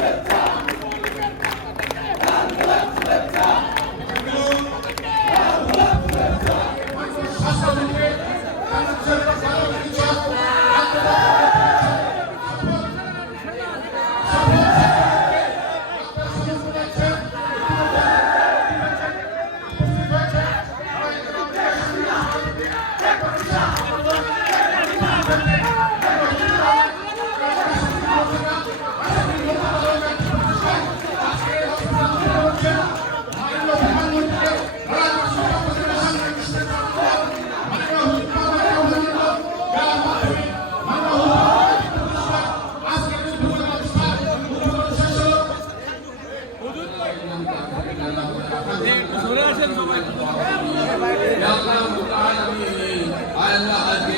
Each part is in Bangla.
Let's go. উন্নতি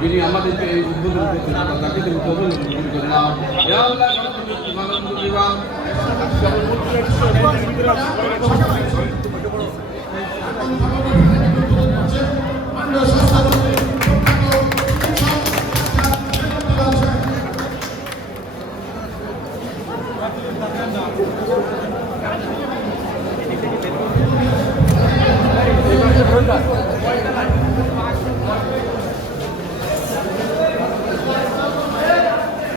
যিনি আমাদেরকে এই উদ্বোধন করছেন তাকে তুমি কবুল